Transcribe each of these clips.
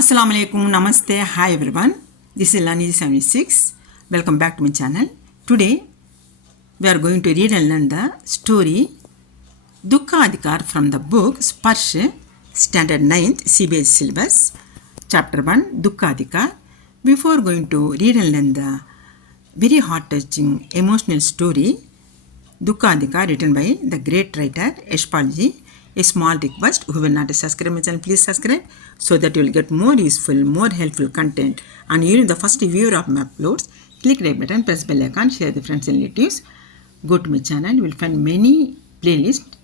Assalamu alaikum, namaste, hi everyone. This is Lani76. Welcome back to my channel. Today we are going to read and learn the story Dukha Adhikar from the book Sparsh, Standard 9th CBSE syllabus, Chapter 1 Dukha Adhikar. Before going to read and learn the very heart-touching emotional story Dukha Adhikar written by the great writer Yashpal Ji, a small request, who will not subscribe my channel, please subscribe so that you will get more useful, more helpful content, and you will be the first viewer of my uploads. Click like button, press bell icon, share with friends and relatives. Go to my channel, you will find many playlists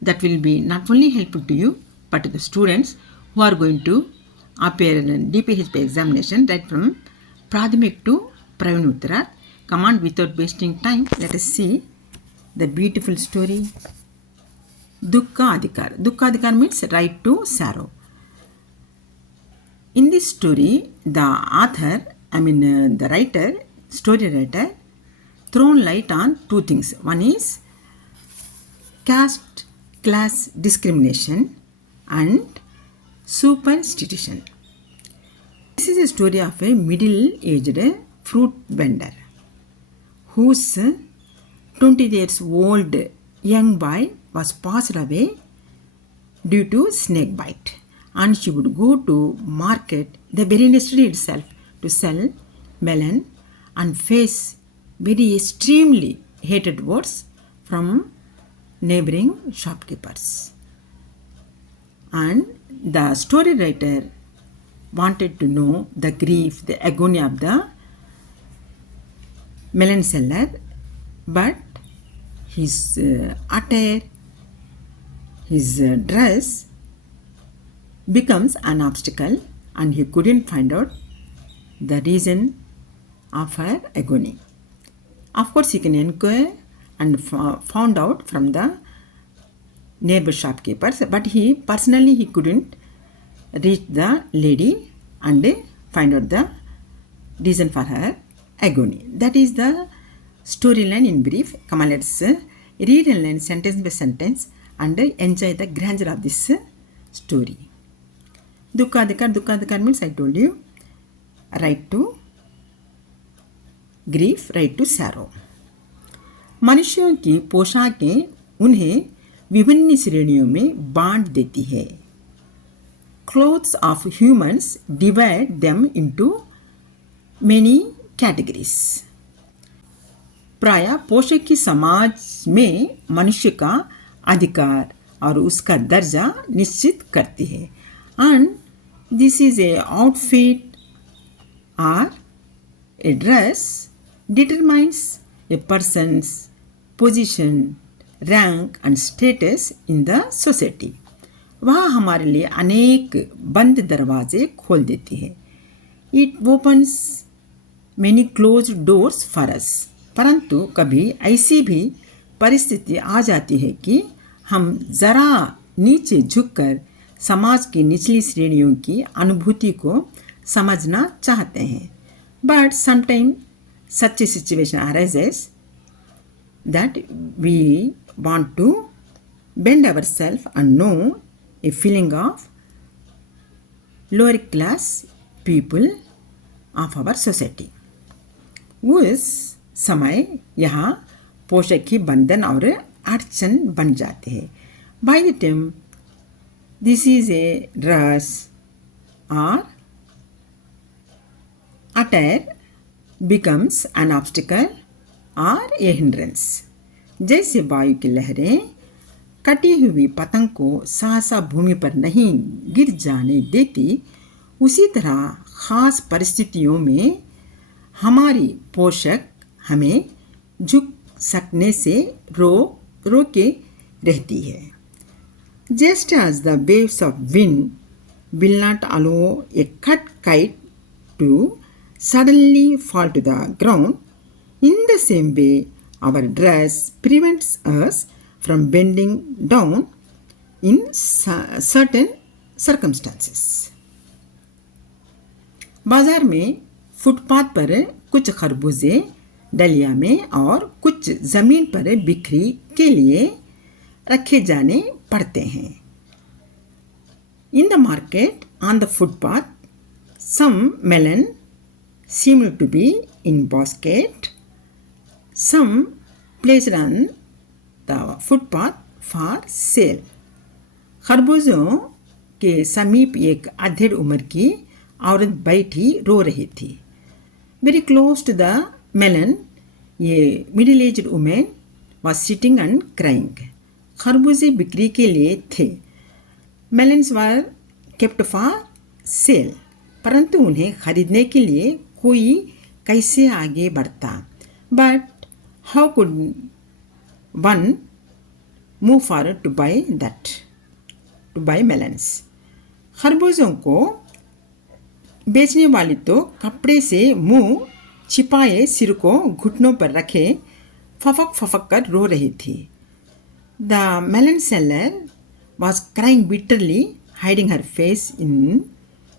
that will be not only helpful to you but to the students who are going to appear in DPHP examination right from Pradhamik to Praveen Uttara. Come on, without wasting time, let us see the beautiful story Dukha Adhikar. Dukha Adhikar means right to sorrow. In this story, the author, the writer, story writer, thrown light on two things. One is caste class discrimination and superstition. This is a story of a middle-aged fruit vendor whose 20 years old young boy was passed away due to snake bite, and she would go to market the very next day itself to sell melon and face very extremely hated words from neighboring shopkeepers. And the story writer wanted to know the grief, the agony of the melon seller, but his attire, his dress becomes an obstacle, and he couldn't find out the reason of her agony. Of course, he can inquire and found out from the neighbor shopkeepers, but he couldn't reach the lady and find out the reason for her agony. That is the storyline in brief. Come on, let's read and learn sentence by sentence and enjoy the grandeur of this story. Dukha Adhikar means, I told you, right to grief, right to sorrow. मनुष्यों की पोशाकें उन्हें विभिन्न श्रेणियों में बांट देती है. Clothes of humans divide them into many categories. प्रायः पोशाक की समाज में मनुष्य का अधिकार और उसका दर्जा निश्चित करती है. And this is a outfit or a dress determines a person's position, rank and status in the society. वह हमारे लिए अनेक बंद दरवाजे खोल देती है. It opens many closed doors for us. परंतु कभी ऐसी भी परिस्थिति आ जाती है कि हम ज़रा नीचे झुककर समाज की निचली श्रेणियों की अनुभूति को समझना चाहते हैं. But sometimes such a situation arises that we want to bend ourselves and know a feeling of lower class people of our society. उस समय यहाँ पोशाक की बंधन और अड़चन बन जाते हैं. By the time this is a dress or attire becomes an obstacle or a hindrance. जैसे वायु की लहरें कटी हुई पतंग को सहसा भूमि पर नहीं गिर जाने देती, उसी तरह खास परिस्थितियों में हमारी पोशाक हमें झुक सकने से रोके रहती है. Just as the waves of wind will not allow a cut kite to suddenly fall to the ground, in the same way our dress prevents us from bending down in certain circumstances. बाजार में footpath पर कुछ खरबूजे डलिया में और कुछ ज़मीन पर बिक्री के लिए रखे जाने पड़ते हैं. In the market, on the footpath, Some melon seemed to be in basket, some placed on the footpath for sale. खरबूजों के समीप एक अधेड़ उम्र की औरत बैठी रो रही थी. Very close to the melon, a middle-aged woman was sitting and crying. खरबूजे बिक्री के लिए थे. Melons were kept for sale. परंतु उन्हें खरीदने के लिए कोई कैसे आगे बढ़ता. But how could one move forward to buy that? To buy melons. खरबूजों को बेचने वाली तो कपड़े से मुंह छिपाए सिर को घुटनों पर रखे फफक फफक कर रो रही थी. The melon seller was crying bitterly, hiding her face in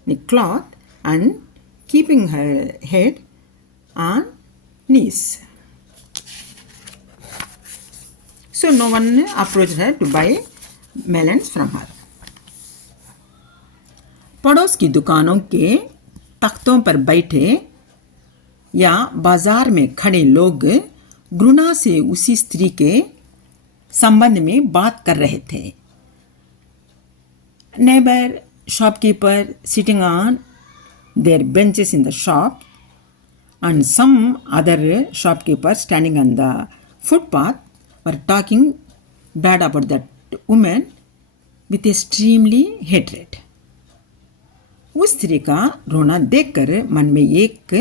a cloth and keeping her head on knees. So no one approached her to buy melons from her. पड़ोस की दुकानों के तख्तों पर बैठे या बाजार में खड़े लोग घृणा से उसी स्त्री के संबंध में बात कर रहे थे. Neighbor shopkeeper sitting on their benches in the shop and some other shopkeepers standing on the footpath were talking bad about that woman with extremely hatred. उस स्त्री का रोना देखकर मन में एक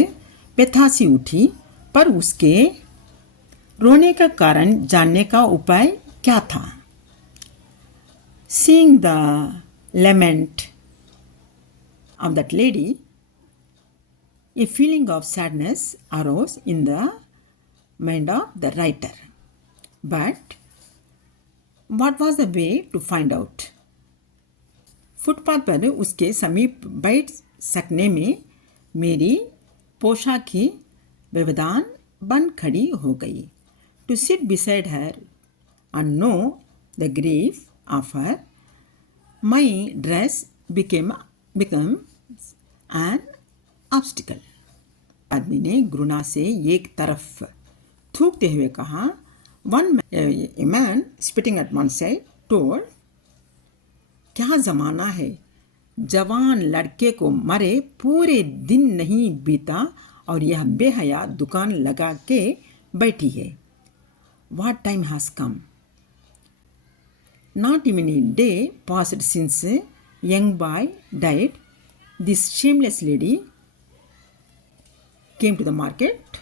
व्यथा सी उठी, पर उसके रोने का कारण जानने का उपाय क्या था. Seeing the lament of that lady, a feeling of sadness arose in the mind of the writer. But what was the way to find out? Footpath पर उसके समीप बैठ सकने में मेरी पोशाकी व्यवधान बन खड़ी हो गई. To sit beside her and know the grief of her, my dress became an obstacle. आदमी ने घृणा से एक तरफ थूकते हुए कहा. A man spitting at one side told, क्या ज़माना है, जवान लड़के को मरे पूरे दिन नहीं बीता और यह बेहया दुकान लगा के बैठी है. What time has come? Not even a day passed since young boy died. This shameless lady came to the market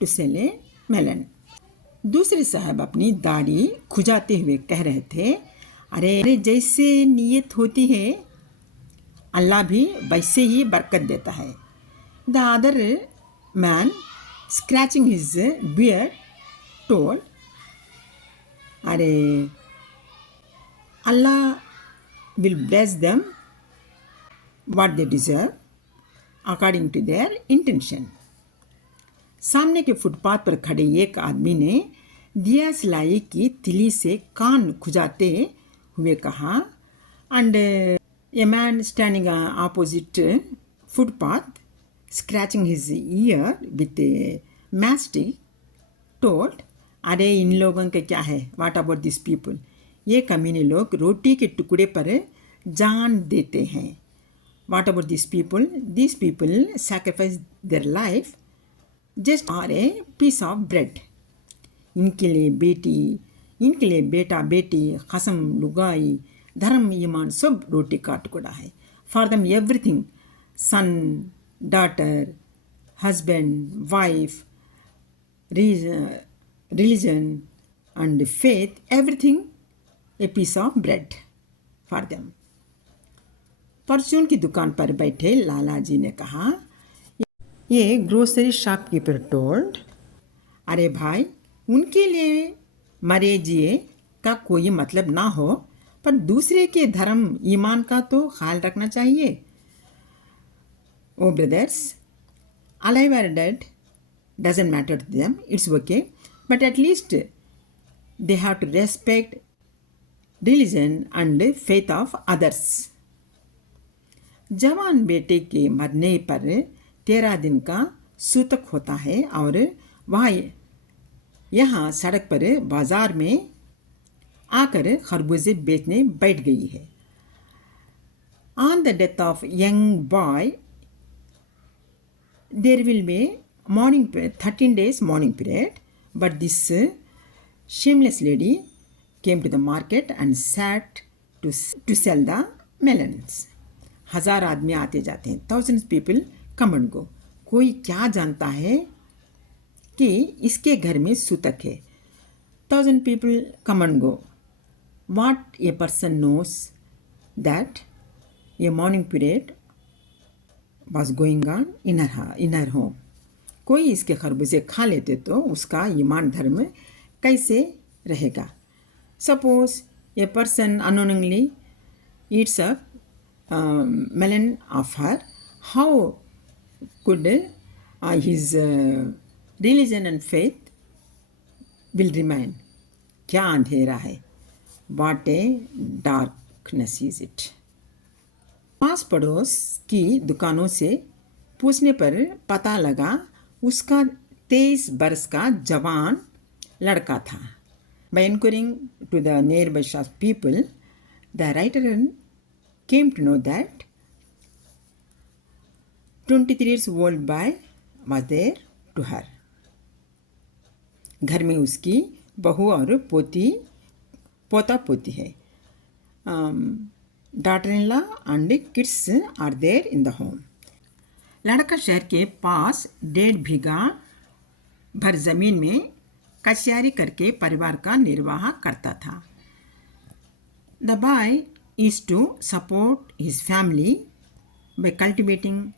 to sell a melon. दूसरे साहब अपनी दाढ़ी खुजाते हुए कह रहे थे, अरे जैसे नीयत होती है अल्लाह भी वैसे ही बरकत देता है. The other man scratching his beard told, अरे Allah will bless them what they deserve according to their intention. सामने के फुटपाथ पर खड़े एक आदमी ने दिया सिलाई की तिली से कान खुजाते हुए कहा. And a man standing opposite footpath scratching his year with mastic told, अरे इन लोगों के क्या है, व्हाट अबाउट दिस पीपल, ये कमीने लोग रोटी के टुकड़े पर जान देते हैं. What about this people sacrifice their life just for a piece of bread. इनके लिए बेटा बेटी कसम लुगाई धर्म ईमान सब रोटी का टुकड़ा है. For them everything, son daughter husband wife religion and faith, everything a piece of bread for them. परचून की दुकान पर बैठे लाला जी ने कहा. ये ग्रोसरी शॉपकीपर टोल्ड, अरे भाई उनके लिए मरे जिए का कोई मतलब ना हो, पर दूसरे के धर्म ईमान का तो ख्याल रखना चाहिए. ओ brothers, alive or dead doesn't matter to them, it's okay, but at least they have to respect religion and faith of others. जवान बेटे के मरने पर 13 दिन का सूतक होता है और वह यहाँ सड़क पर बाजार में आकर खरबूजे बेचने बैठ गई है. On the death of young boy, there will be 13 days mourning period, but this shameless lady came to the market and sat to sell the melons. 1000 आदमी आते जाते हैं. Thousands people come and go. कोई क्या जानता है कि इसके घर में सूतक है. 1000 people come and go. What a person knows that a mourning period was going on in her home. कोई इसके खरबूजे खा लेते तो उसका ईमान धर्म कैसे रहेगा. Suppose a person unknowingly eats a melon of her, how could his religion and faith will remain? क्या अंधेरा है. What a darkness is it. पास पड़ोस की दुकानों से पूछने पर पता लगा उसका 23 बरस का जवान लड़का था. By inquiring to the nearby shop people, the writer came to know that 23 years old boy was there to her. घर में उसकी बहू और पोता पोती है. daughter-in-law and kids are there in the home. लड़का शहर के पास 1.5 बीघा भर जमीन में कचियारी करके परिवार का निर्वाह करता था. The boy used to support his family by cultivating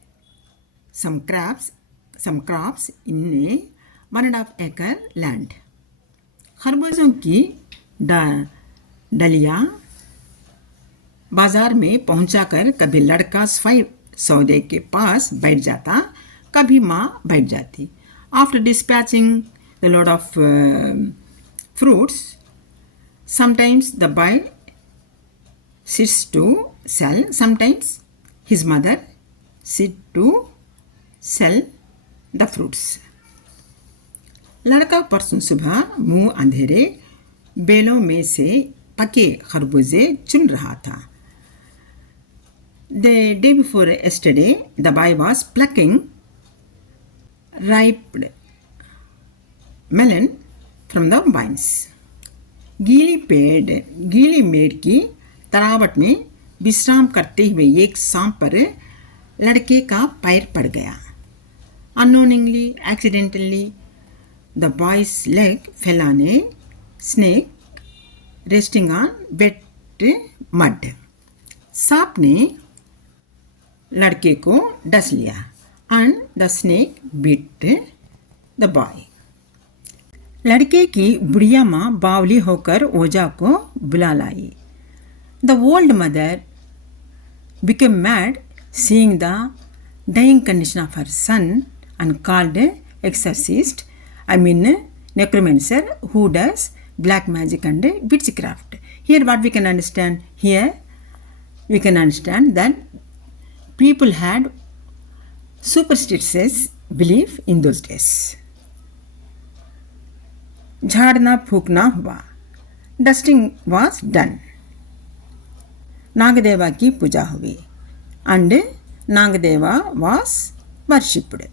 some crops in a 1.5 acre land. खरबूजों की डलिया बाजार में पहुंचाकर कभी लड़का सौदे के पास बैठ जाता, कभी माँ बैठ जाती. After dispatching the load of fruits, sometimes the boy sits to sell, sometimes his mother sit to sell the fruits. लड़का परसों सुबह मुंह अंधेरे बेलों में से पके खरबूजे चुन रहा था. The day before yesterday, the boy was plucking ripe melon from the vines. गीली मेड़ की तरावट में विश्राम करते हुए एक सांप पर लड़के का पैर पड़ गया. Unknowingly, accidentally, the boy's leg fell on a snake resting on wet mud. सांप ने लड़के को डस लिया. And the snake bit the boy. लड़के की बुढ़िया माँ बावली होकर ओझा को बुला लाई. The old mother became mad seeing the dying condition of her son and called exorcist, necromancer who does black magic and witchcraft. Here what we can understand? Here we can understand that people had superstitious belief in those days. झाड़ना फूकना हुआ. Dusting was done. नागदेवा की पूजा हुई. And नागदेवा was worshipped.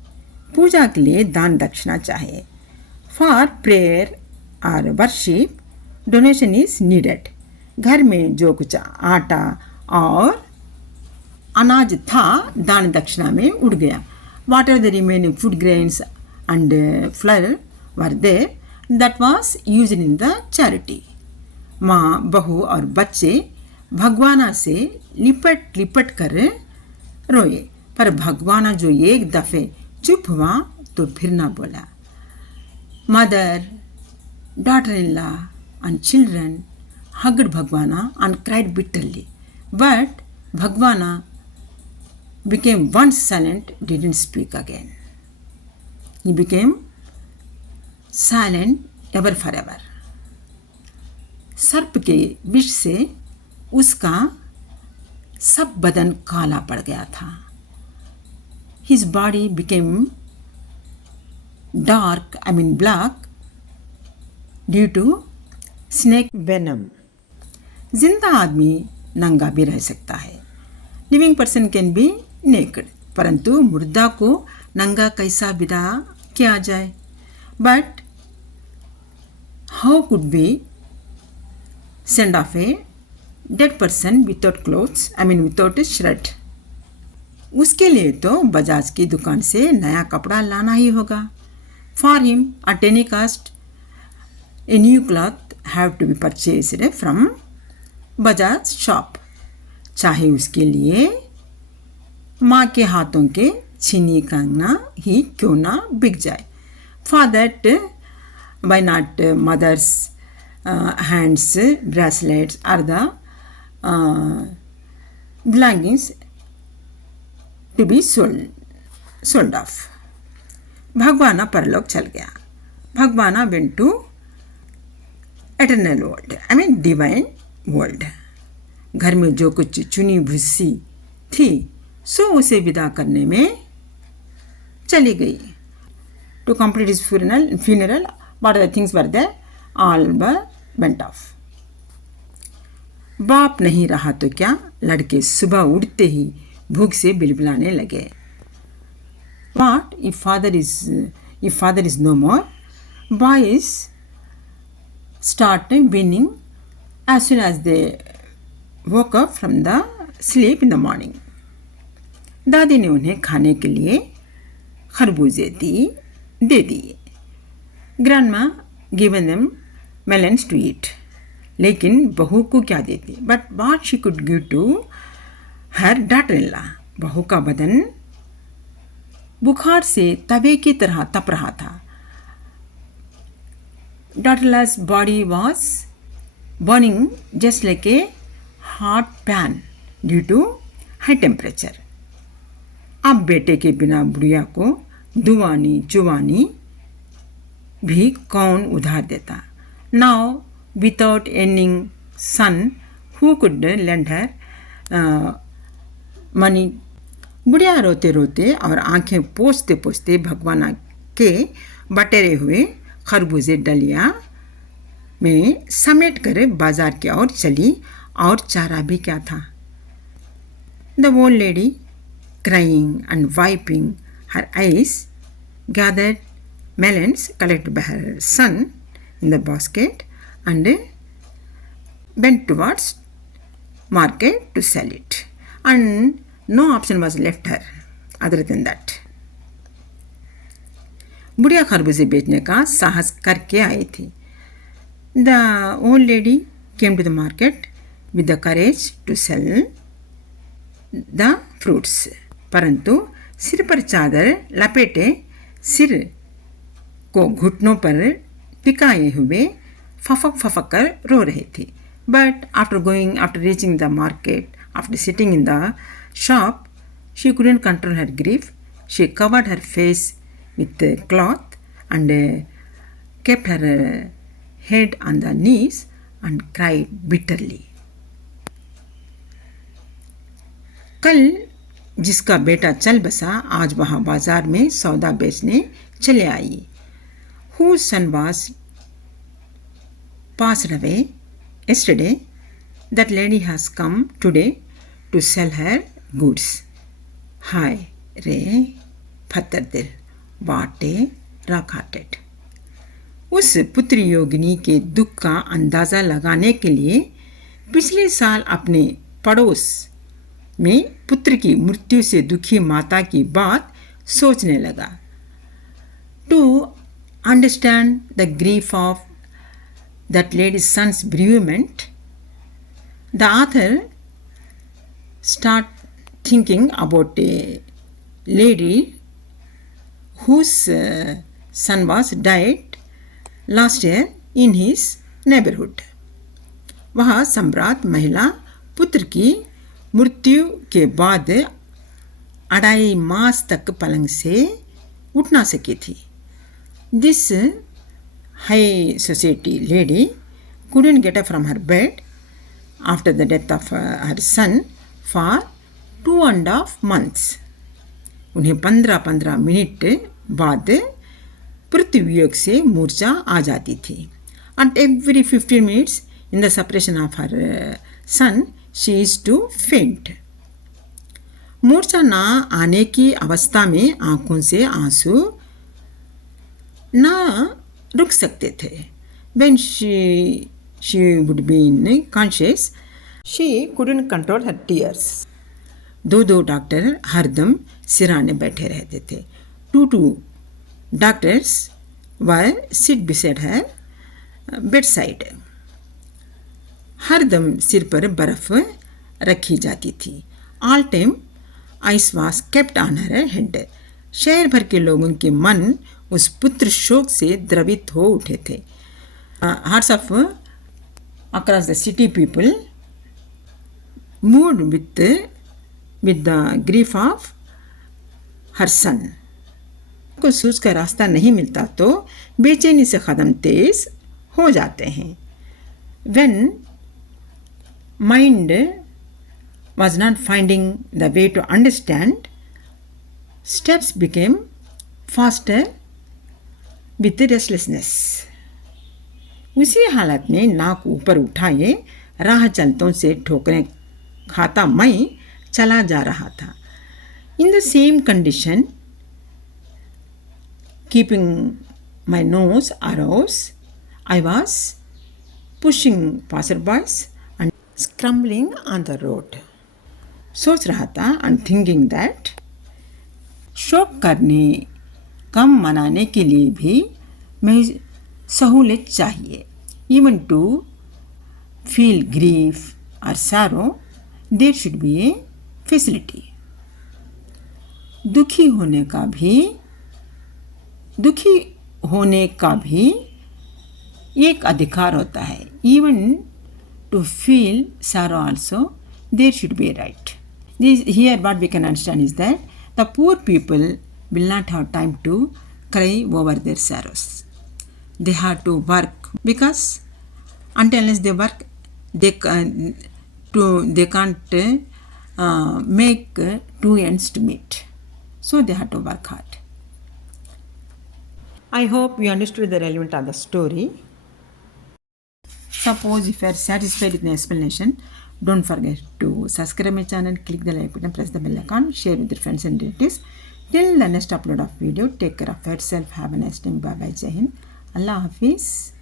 पूजा के लिए दान दक्षिणा चाहिए. For prayer or worship, donation is needed. घर में जो कुछ आटा और अनाज था दान दक्षिणा में उड़ गया. Whatever the remaining food grains and flour were there, that was used in the charity. माँ, बहू और बच्चे भगवाना से लिपट लिपट कर रोए, पर भगवाना जो एक दफे चुप हुआ तो फिर ना बोला. Mother, daughter-in-law and children hugged Bhagwana and cried bitterly. But Bhagwana became once silent, didn't speak again. He became silent ever forever. सर्प के विष से उसका सब बदन काला पड़ गया था. His body became dark, black, due to snake venom. जिंदा आदमी नंगा भी रह सकता है. Living person can be naked. परंतु मुर्दा को नंगा कैसा विदा किया जाए? But how could be send off a dead person without clothes, without A shirt? उसके लिए तो बजाज की दुकान से नया कपड़ा लाना ही होगा. For him at any cost a new cloth have to be purchased from Bajaj shop. चाहे उसके लिए माँ के हाथों के छीनी कंगना ही क्यों ना बिक जाए. For that why not mother's hands bracelets are the belongings to be sold off. भगवाना परलोक चल गया. भगवाना went to eternal world, divine world. घर में जो कुछ चुनी भूसी थी सो उसे विदा करने में चली गई. To complete his funeral, what are the things were there? All were went off. बाप नहीं रहा तो क्या, लड़के सुबह उठते ही भूख से बिलबिलाने लगे. What if father is no more? Boys start winning as soon as they woke up from the sleep in the morning. दादी ने उन्हें खाने के लिए खरबूजे दे दिए. Grandma given them melons to eat. लेकिन बहू को क्या देती? But what she could give to her daughter-in-law. बहू का बदन बुखार से तवे की तरह तप रहा था. Daughter-in-law's body was burning just like a hot pan due to high temperature. अब बेटे के बिना बुढ़िया को दुआनी चुवानी भी कौन उधार देता. Now without earning son who could lend her money. बुढ़िया रोते रोते और आंखें पोंछते पोंछते भगवाना के बटेरे हुए खरबूजे डलिया में समेट कर बाजार की ओर चली. और चारा भी क्या था. The old lady, crying and wiping her eyes, gathered melons collected by her son in the basket and went towards market to sell it. And no option was left her other than that. बुढ़िया खरबूजे बेचने का साहस करके आई थी. The old lady came to the market with the courage to sell the fruits. परंतु सिर पर चादर लपेटे सिर को घुटनों पर टिकाए हुए फफक कर रो रही थी. But after reaching the market, after sitting in the shop, she couldn't control her grief. She covered her face with a cloth and kept her head on the knees and cried bitterly. कल जिसका बेटा चल बसा आज वहाँ बाजार में सौदा बेचने चले आई. Whose son was passed away yesterday, that lady has come today to sell her goods. हाय रे फत्तर दिल, what a rough-hearted. उस पुत्री योगिनी के दुख का अंदाज़ा लगाने के लिए पिछले साल अपने पड़ोस में पुत्र की मृत्यु से दुखी माता की बात सोचने लगा. To understand the grief of that lady's son's bereavement, the author start thinking about a lady whose son was died last year in his neighborhood. वह सम्राट महिला पुत्र की मृत्यु के बाद 2.5 मास तक पलंग से उठ ना सकी थी. This high society lady couldn't get up from her bed after the death of her son for 2.5 months. उन्हें 15-15 मिनट बाद पृथ्वीयोग से मूर्छा आ जाती थी. And every 15 minutes in the separation of her son, she used to faint. मूर्छा ना आने की अवस्था में आंखों से आंसू ना रुक सकते थे. When she would be conscious, she couldn't control her tears. दो डॉक्टर हरदम सिराने बैठे रहते थे. 2 doctors were sit beside her bedside. हरदम सिर पर बर्फ रखी जाती थी. All time ice was kept on her head. शहर भर के लोगों के मन उस पुत्र शोक से द्रवित हो उठे थे. Hearts of across the city people moved with the grief of her son. को सूझ का रास्ता नहीं मिलता तो बेचैनी से कदम तेज हो जाते हैं. When mind was not finding the way to understand, steps became faster with restlessness. उसी हालत में नाक ऊपर उठाए राह चलतों से ठोकरें खाता मैं चला जा रहा था. In the same condition, keeping my nose aroused, I was pushing passerbys and scrambling on the road. सोच रहा था and thinking that शोक करने कम मनाने के लिए भी मैं सहूलियत चाहिए. Even to feel grief or sorrow, there should be a facility. दुखी होने का भी एक अधिकार होता है. Even to feel sorrow also, there should be a right. Here what we can understand is that the poor people will not have time to cry over their sorrows. They have to work because unless they work, they can't make 2 ends to meet. So they have to work hard. I hope you understood the relevance of the story. Suppose if you are satisfied with the explanation, don't forget to subscribe my channel, click the like button, press the bell icon, share with your friends and relatives. Till the next upload of video, take care of yourself. Have a nice time. Bye bye. Jai Hind. Allah Hafiz.